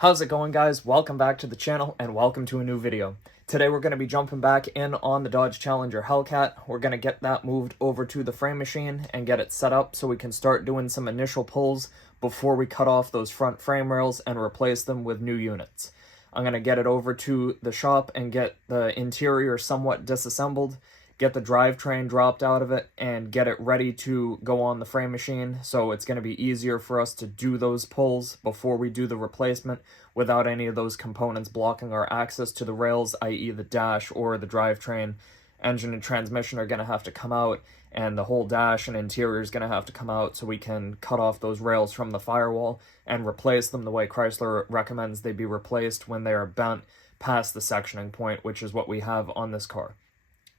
How's it going, guys? Welcome back to the channel and welcome to a new video. Today we're going to be jumping back in on the Dodge Challenger Hellcat. We're going to get that moved over to the frame machine and get it set up so we can start doing some initial pulls before we cut off those front frame rails and replace them with new units. I'm going to get it over to the shop and get the interior somewhat disassembled, get the drivetrain dropped out of it, and get it ready to go on the frame machine, so it's going to be easier for us to do those pulls before we do the replacement without any of those components blocking our access to the rails, i.e. the dash or the drivetrain. Engine and transmission are going to have to come out, and the whole dash and interior is going to have to come out so we can cut off those rails from the firewall and replace them the way Chrysler recommends they be replaced when they are bent past the sectioning point, which is what we have on this car.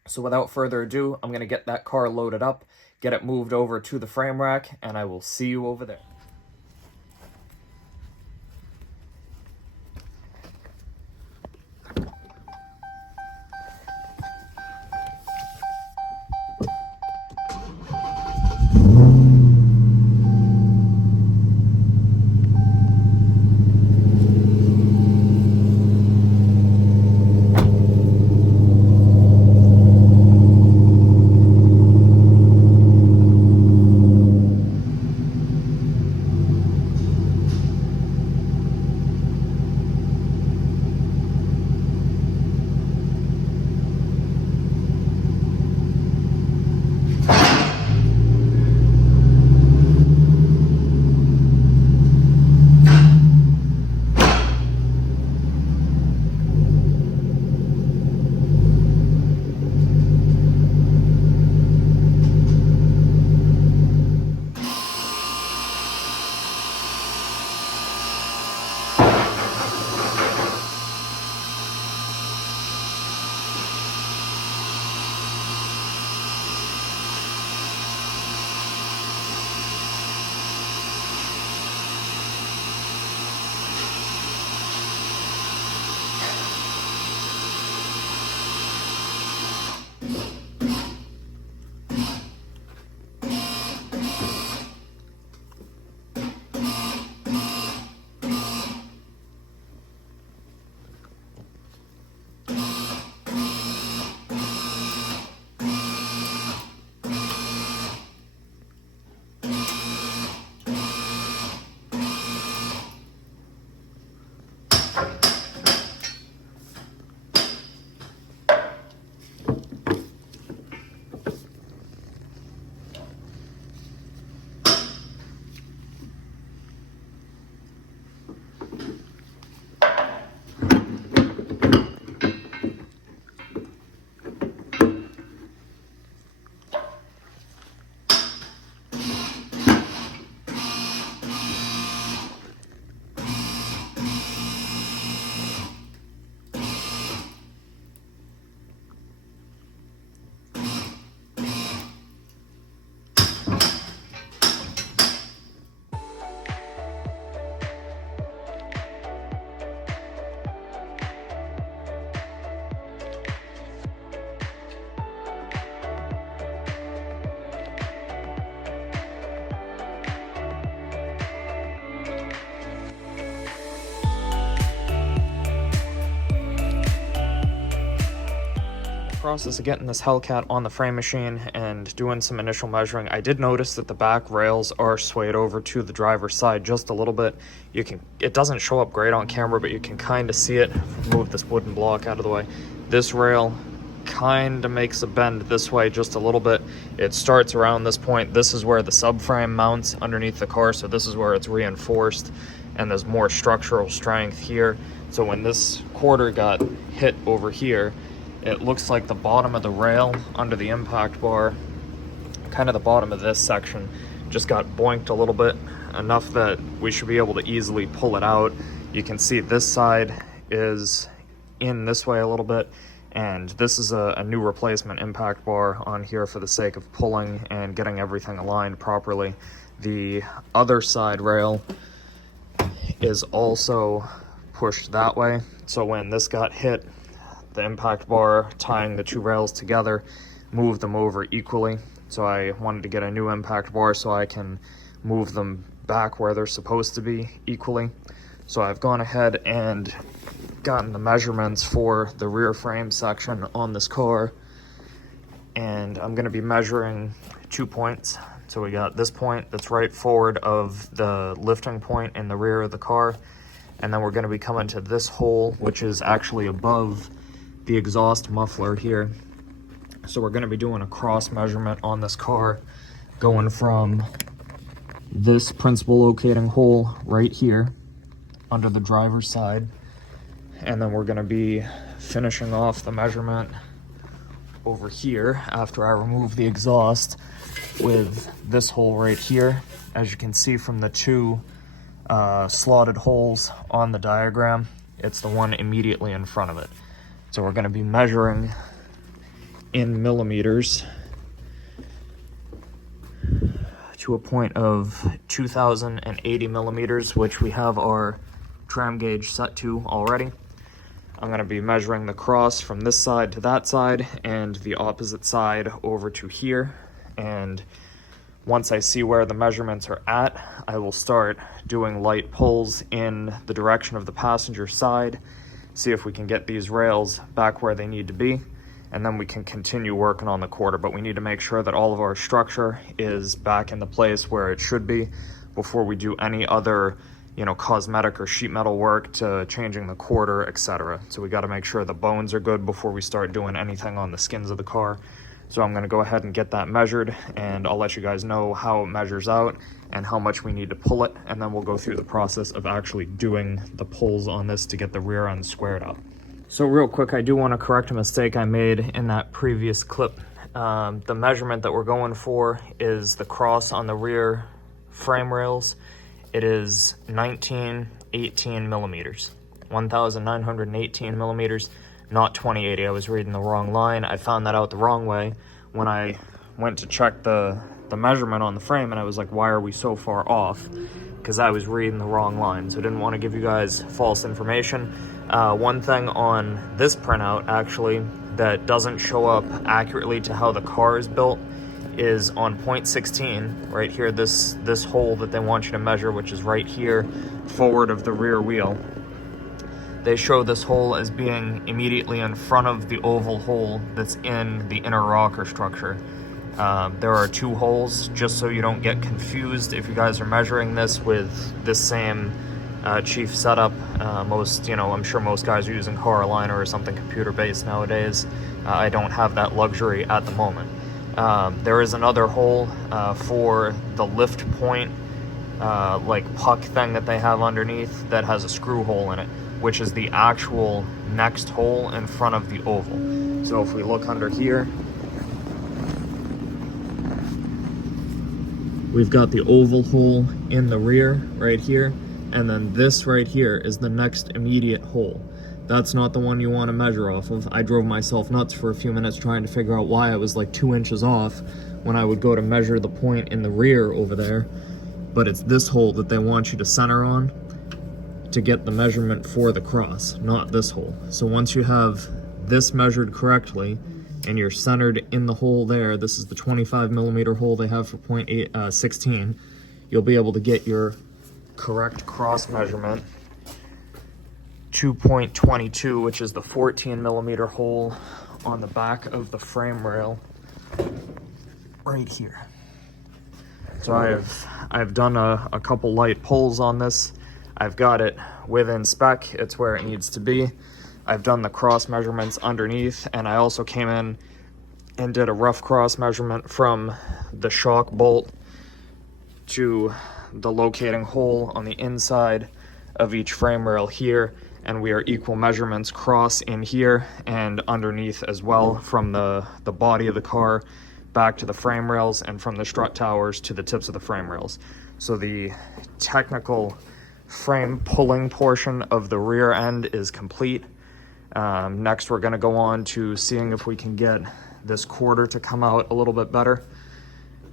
So without further ado, I'm going to get that car loaded up, get it moved over to the frame rack, and I will see you over there. Process of getting this Hellcat on the frame machine and doing some initial measuring, I did notice that the back rails are swayed over to the driver's side just a little bit. It doesn't show up great on camera, but you can kind of see it. Move this wooden block out of the way. This rail kind of makes a bend this way just a little bit. It starts around this point. This is where the subframe mounts underneath the car, so this is where it's reinforced, and there's more structural strength here. So when this quarter got hit over here, it looks like the bottom of the rail under the impact bar, kind of the bottom of this section, just got boinked a little bit, enough that we should be able to easily pull it out. You can see this side is in this way a little bit, and this is a new replacement impact bar on here for the sake of pulling and getting everything aligned properly. The other side rail is also pushed that way, so when this got hit, the impact bar tying the two rails together moved them over equally. So I wanted to get a new impact bar so I can move them back where they're supposed to be equally. So I've gone ahead and gotten the measurements for the rear frame section on this car, and I'm going to be measuring 2 points. So we got this point that's right forward of the lifting point in the rear of the car, and then we're going to be coming to this hole, which is actually above the exhaust muffler here. So we're going to be doing a cross measurement on this car, going from this principal locating hole right here under the driver's side, and then we're going to be finishing off the measurement over here after I remove the exhaust with this hole right here. As you can see from the two slotted holes on the diagram, it's the one immediately in front of it. So we're going to be measuring in millimeters to a point of 2080 millimeters, which we have our tram gauge set to already. I'm going to be measuring the cross from this side to that side and the opposite side over to here. And once I see where the measurements are at, I will start doing light pulls in the direction of the passenger side, see if we can get these rails back where they need to be, and then we can continue working on the quarter. But we need to make sure that all of our structure is back in the place where it should be before we do any other, you know, cosmetic or sheet metal work to changing the quarter, etc. So we got to make sure the bones are good before we start doing anything on the skins of the car. So I'm going to go ahead and get that measured, and I'll let you guys know how it measures out and how much we need to pull it, and then we'll go through the process of actually doing the pulls on this to get the rear end squared up. So real quick, I do want to correct a mistake I made in that previous clip. The measurement that we're going for is the cross on the rear frame rails. It is 1918 millimeters, 1918 millimeters, not 2080. I was reading the wrong line. I found that out the wrong way when I went to check the measurement on the frame, and I was like, why are we so far off? Because I was reading the wrong line. So I didn't want to give you guys false information. One thing on this printout actually that doesn't show up accurately to how the car is built is on point 16 right here, this hole that they want you to measure, which is right here forward of the rear wheel. They show this hole as being immediately in front of the oval hole that's in the inner rocker structure. There are two holes, just so you don't get confused if you guys are measuring this with this same chief setup. I'm sure most guys are using car aligner or something computer based nowadays. I don't have that luxury at the moment. There is another hole for the lift point, like puck thing that they have underneath that has a screw hole in it, which is the actual next hole in front of the oval. So if we look under here, we've got the oval hole in the rear right here, and then this right here is the next immediate hole. That's not the one you want to measure off of. I drove myself nuts for a few minutes trying to figure out why I was like 2 inches off when I would go to measure the point in the rear over there. But it's this hole that they want you to center on to get the measurement for the cross, not this hole. So once you have this measured correctly and you're centered in the hole there, this is the 25 millimeter hole they have for point 16, you'll be able to get your correct cross measurement, 2.22, which is the 14 millimeter hole on the back of the frame rail right here. So I've done a couple light pulls on this. I've got it within spec. It's where it needs to be. I've done the cross measurements underneath, and I also came in and did a rough cross measurement from the shock bolt to the locating hole on the inside of each frame rail here, and we are equal measurements cross in here and underneath as well, from the body of the car back to the frame rails and from the strut towers to the tips of the frame rails. So the technical frame pulling portion of the rear end is complete. Next we're going to go on to seeing if we can get this quarter to come out a little bit better,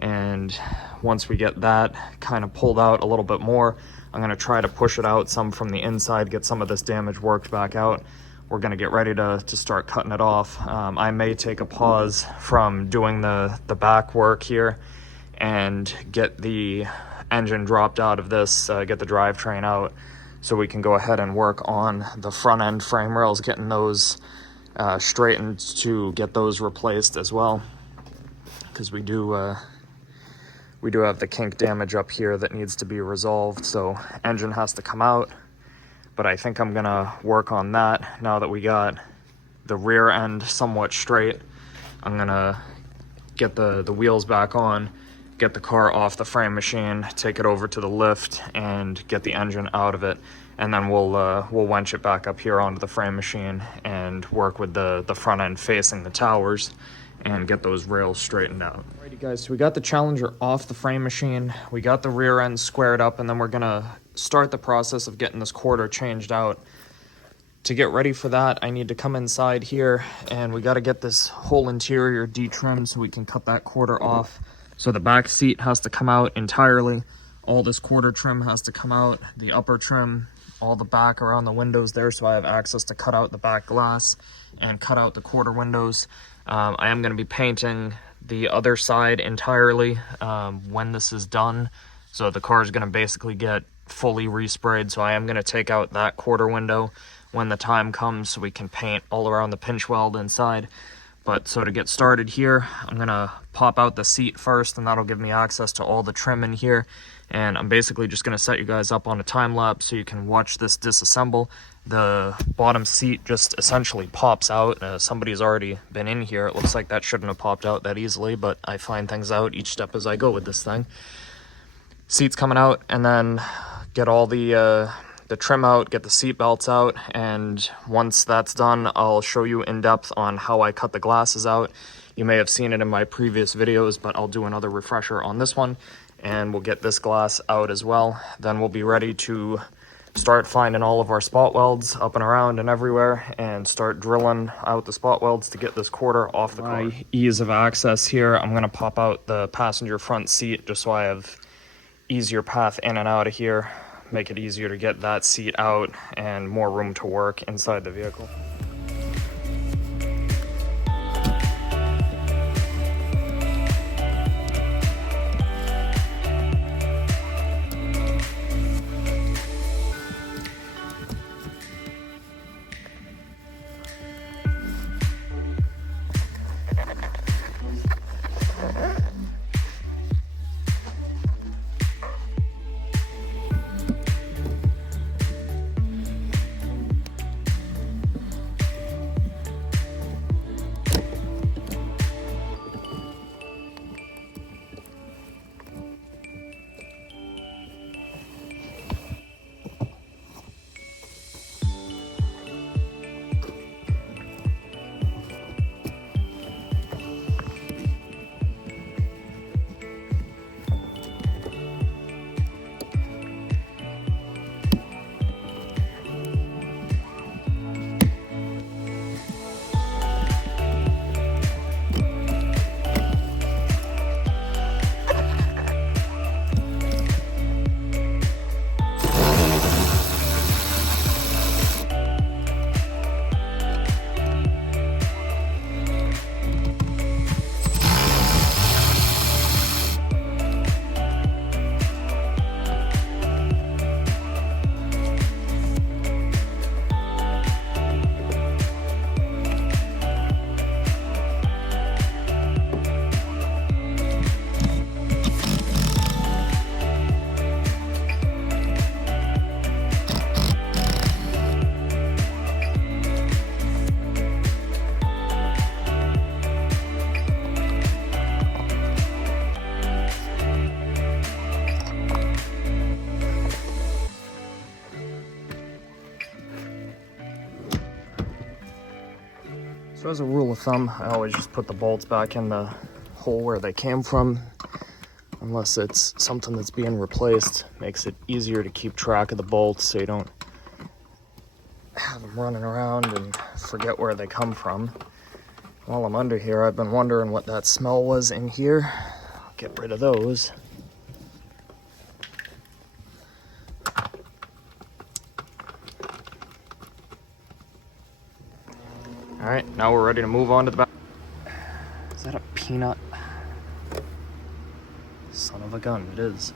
and once we get that kind of pulled out a little bit more, I'm going to try to push it out some from the inside, get some of this damage worked back out. We're going to get ready to start cutting it off. I may take a pause from doing the back work here and get the engine dropped out of this, get the drivetrain out, so we can go ahead and work on the front end frame rails, getting those straightened to get those replaced as well, because we do have the kink damage up here that needs to be resolved. So engine has to come out, but I think I'm gonna work on that now that we got the rear end somewhat straight. I'm gonna get the wheels back on, get the car off the frame machine, take it over to the lift and get the engine out of it, and then we'll winch it back up here onto the frame machine and work with the front end facing the towers and get those rails straightened out. Alrighty guys, so we got the Challenger off the frame machine, we got the rear end squared up, and then we're gonna start the process of getting this quarter changed out. To get ready for that, I need to come inside here, and we got to get this whole interior de-trimmed so we can cut that quarter off. So the back seat has to come out entirely. All this quarter trim has to come out, the upper trim, all the back around the windows there, so I have access to cut out the back glass and cut out the quarter windows. I am going to be painting the other side entirely when this is done. So the car is going to basically get fully resprayed, so I am going to take out that quarter window when the time comes so we can paint all around the pinch weld inside. But so to get started here, I'm gonna pop out the seat first, and that'll give me access to all the trim in here. And I'm basically just gonna set you guys up on a time lapse so you can watch this disassemble. The bottom seat just essentially pops out. Somebody's already been in here. It looks like that shouldn't have popped out that easily, but I find things out each step as I go with this thing. Seat's coming out, and then get all the trim out, get the seat belts out, and once that's done, I'll show you in depth on how I cut the glasses out. You may have seen it in my previous videos, but I'll do another refresher on this one, and we'll get this glass out as well. Then we'll be ready to start finding all of our spot welds up and around and everywhere, and start drilling out the spot welds to get this quarter off the car. My ease of access here, I'm gonna pop out the passenger front seat just so I have easier path in and out of here. Make it easier to get that seat out and more room to work inside the vehicle. So as a rule of thumb, I always just put the bolts back in the hole where they came from, unless it's something that's being replaced. Makes it easier to keep track of the bolts so you don't have them running around and forget where they come from. While I'm under here, I've been wondering what that smell was in here. I'll get rid of those. All right, now we're ready to move on to the back. Is that a peanut? Son of a gun, it is.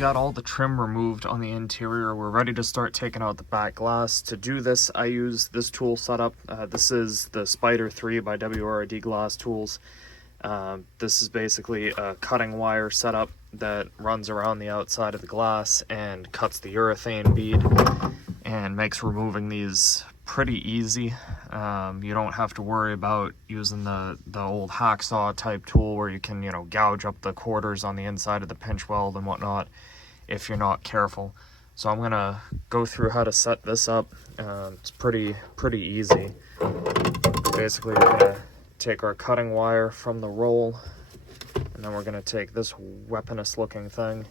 got all the trim removed on the interior. We're ready to start taking out the back glass. To do this, I use this tool setup. This is the Spider 3 by WRD Glass Tools. This is basically a cutting wire setup that runs around the outside of the glass and cuts the urethane bead and makes removing these pretty easy. You don't have to worry about using the old hacksaw type tool where you can, gouge up the quarters on the inside of the pinch weld and whatnot if you're not careful. So I'm gonna go through how to set this up. It's pretty easy. Basically, we're gonna take our cutting wire from the roll, and then we're gonna take this weaponous looking thing,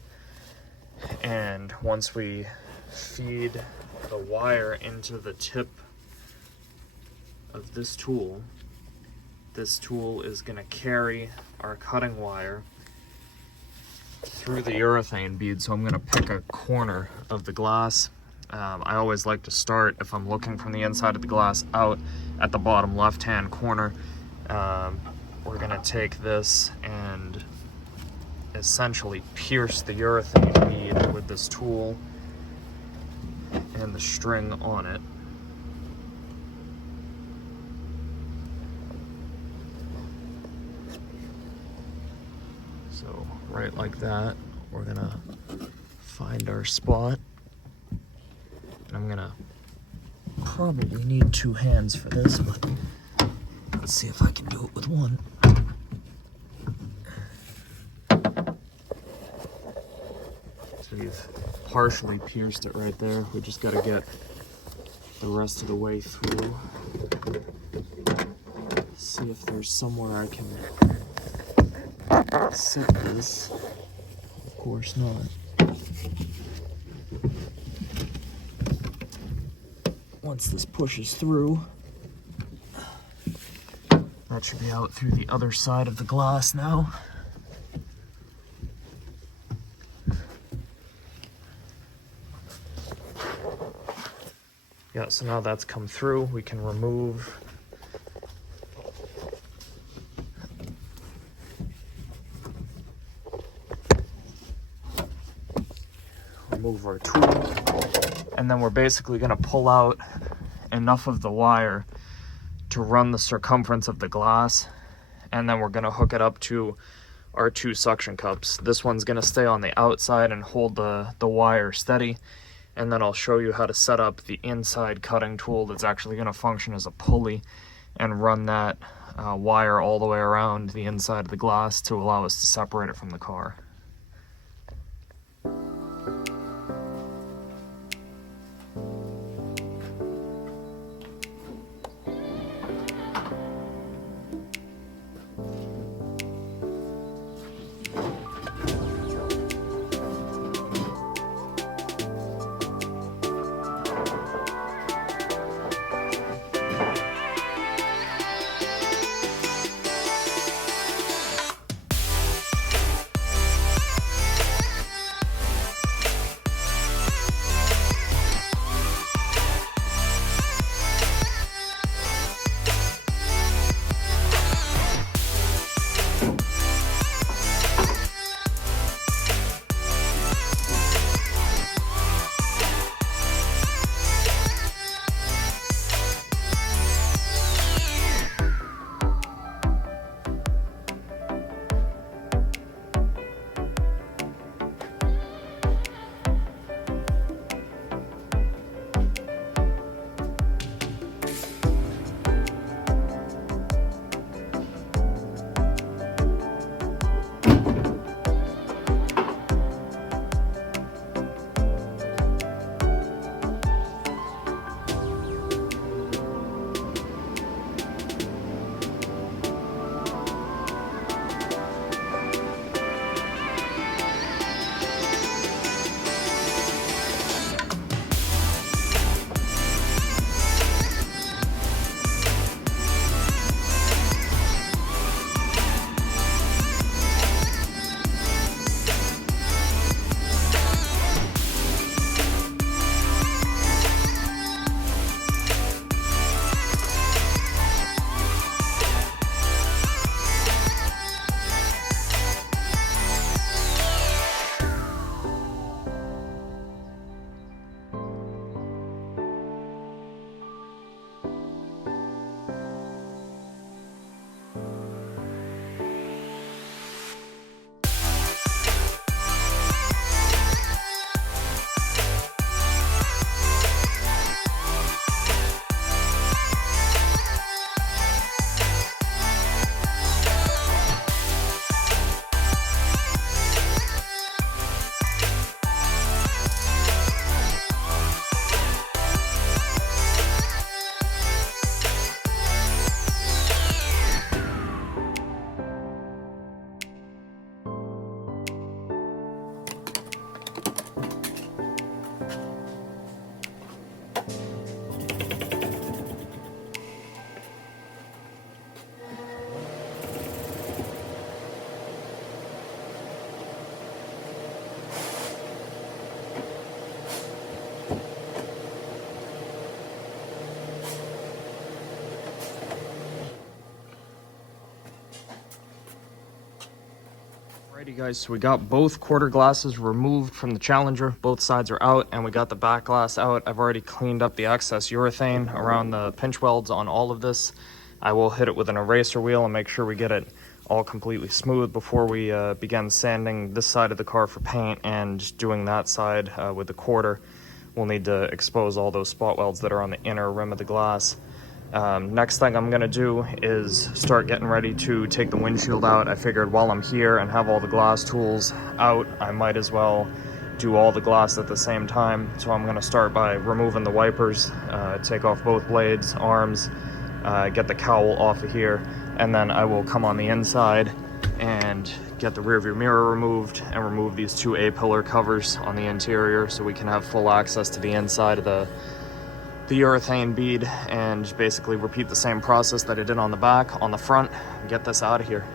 and once we feed the wire into the tip of this tool is going to carry our cutting wire through the urethane bead. So I'm going to pick a corner of the glass. I always like to start, if I'm looking from the inside of the glass out, at the bottom left hand corner. We're going to take this and essentially pierce the urethane bead with this tool and the string on it. So right like that, we're gonna find our spot, and I'm gonna probably need 2 hands for this, but let's see if I can do it with one. So we've partially pierced it right there. We just gotta get the rest of the way through. See if there's somewhere I can set this. Of course not. Once this pushes through, that should be out through the other side of the glass now. Yeah, so now that's come through, we can remove our tool, and then we're basically going to pull out enough of the wire to run the circumference of the glass, and then we're going to hook it up to our 2 suction cups. This one's going to stay on the outside and hold the wire steady, and then I'll show you how to set up the inside cutting tool that's actually going to function as a pulley and run that wire all the way around the inside of the glass to allow us to separate it from the car. Alrighty guys, so we got both quarter glasses removed from the Challenger. Both sides are out, and we got the back glass out. I've already cleaned up the excess urethane around the pinch welds on all of this. I will hit it with an eraser wheel and make sure we get it all completely smooth before we begin sanding this side of the car for paint and doing that side with the quarter. We'll need to expose all those spot welds that are on the inner rim of the glass. Next thing I'm gonna do is start getting ready to take the windshield out. I figured while I'm here and have all the glass tools out, I might as well do all the glass at the same time. So I'm gonna start by removing the wipers, take off both blades, arms, get the cowl off of here, and then I will come on the inside and get the rear view mirror removed and remove these two A-pillar covers on the interior so we can have full access to the inside of the urethane bead, and basically repeat the same process that I did on the back, on the front, and get this out of here.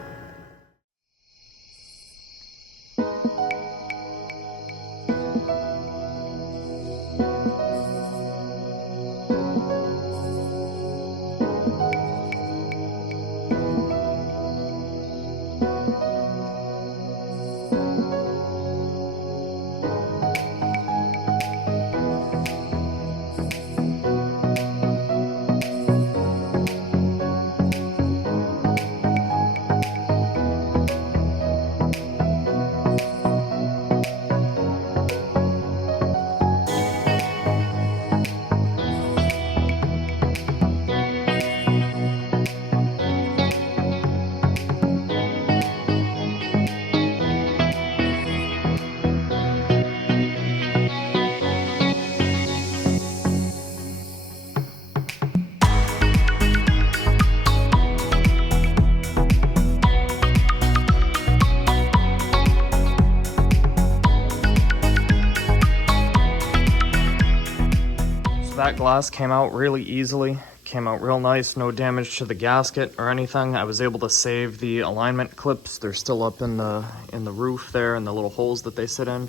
That glass came out really easily, came out real nice, no damage to the gasket or anything. I was able to save the alignment clips. They're still up in the roof there and the little holes that they sit in.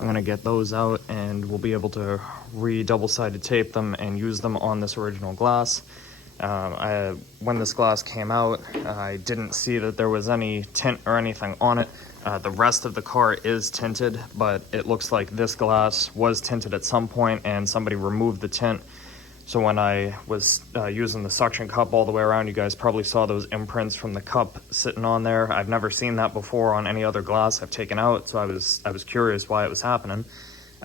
I'm gonna get those out and we'll be able to double-sided tape them and use them on this original glass. When this glass came out, I didn't see that there was any tint or anything on it. The rest of the car is tinted, but it looks like this glass was tinted at some point and somebody removed the tint. So when I was using the suction cup all the way around, you guys probably saw those imprints from the cup sitting on there. I've never seen that before on any other glass I've taken out, so I was curious why it was happening.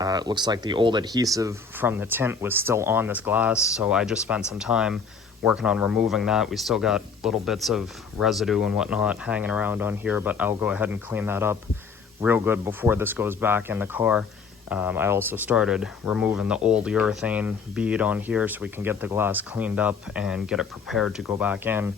It looks like the old adhesive from the tint was still on this glass, so I just spent some time working on removing that. We still got little bits of residue and whatnot hanging around on here, but I'll go ahead and clean that up real good before this goes back in the car. I also started removing the old urethane bead on here so we can get the glass cleaned up and get it prepared to go back in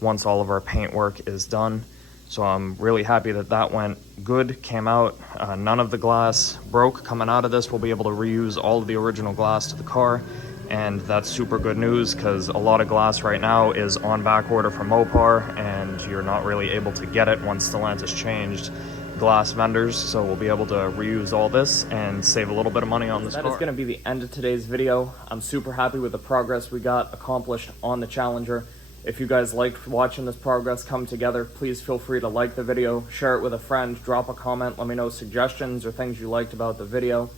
once all of our paint work is done. So I'm really happy that that went good, came out. None of the glass broke coming out of this. We'll be able to reuse all of the original glass to the car. And that's super good news because a lot of glass right now is on back order from Mopar and you're not really able to get it once Stellantis changed glass vendors. So we'll be able to reuse all this and save a little bit of money on this car. That is going to be the end of today's video. I'm super happy with the progress we got accomplished on the Challenger. If you guys liked watching this progress come together, please feel free to like the video, share it with a friend, drop a comment, let me know suggestions or things you liked about the video.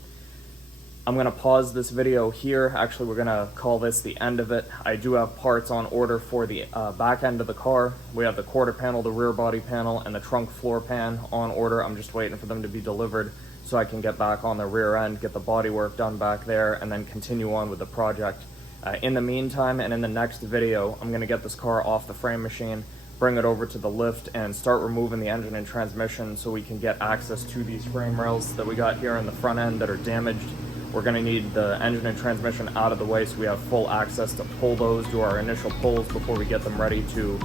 I'm going to pause this video here. Actually, we're going to call this the end of it. I do have parts on order for the back end of the car. We have the quarter panel, the rear body panel, and the trunk floor pan on order. I'm just waiting for them to be delivered so I can get back on the rear end, get the body work done back there, and then continue on with the project. In the meantime, and in the next video, I'm going to get this car off the frame machine, bring it over to the lift, and start removing the engine and transmission so we can get access to these frame rails that we got here in the front end that are damaged. We're going to need the engine and transmission out of the way so we have full access to pull those, do our initial pulls before we get them ready to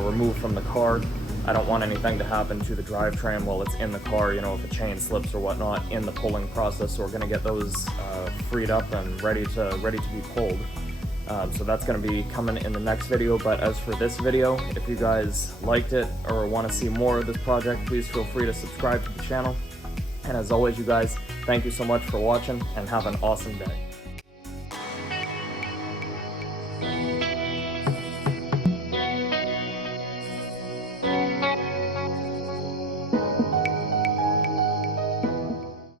remove from the car. I don't want anything to happen to the drivetrain while it's in the car, you know, if a chain slips or whatnot in the pulling process. So we're going to get those freed up and ready to be pulled. So that's going to be coming in the next video. But as for this video, if you guys liked it or want to see more of this project, please feel free to subscribe to the channel. And as always, you guys, thank you so much for watching and have an awesome day.